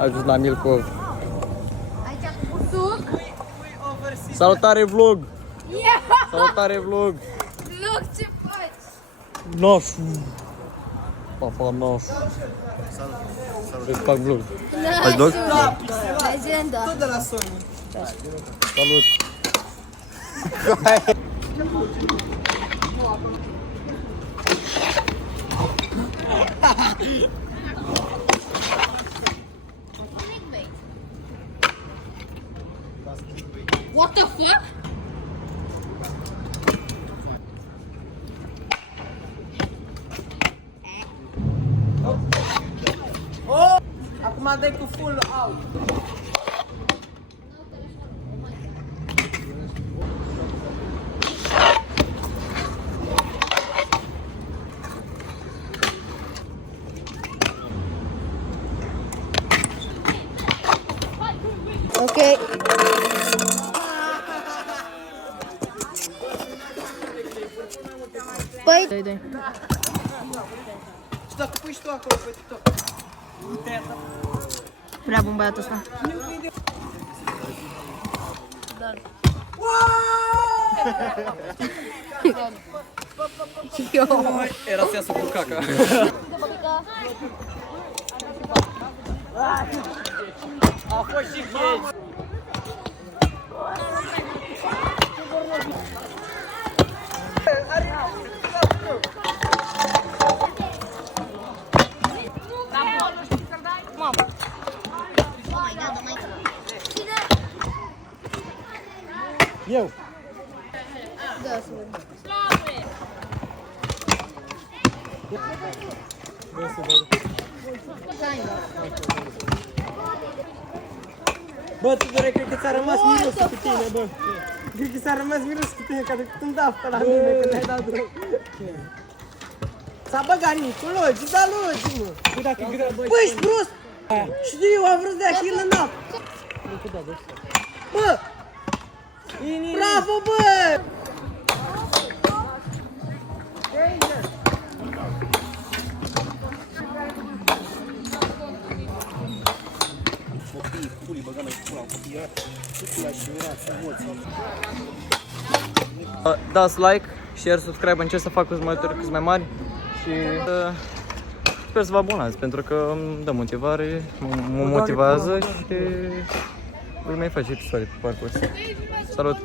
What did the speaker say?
ajuns la Milcov. Aici cu suc. Salutare vlog! Salutare vlog! Vlog, ce faci? Noșu! Papa noșu! Îți fac vlog. Faci vlog? Legenda. Tot de la Sony. Salut! What the fuck? Acum dai cu full out. Ok. Păi... Și dacă pui și tu acolo pe TikTok. Prea bun băiatul ăsta. Era să iasă cu caca. A fost și chei. Eu. Da, să vedem. Bă, Tudore, cred că ți-a rămas mirosul cu tine, bă. Cred că ți-a rămas mirosul cu tine, că de când dau pe la mine, când ai dat drum. S-a băgat Nicologi, da logi, mă. Bă, ești prost! Știu, am vrut de achil în apă. Bă! Bravo, bă! Dați like, share, subscribe, încerc să fac cât mai mari și sper să vă abonați pentru că îmi dă motivare, mă motivează și voi mai face episoade pe parcurs. Salut!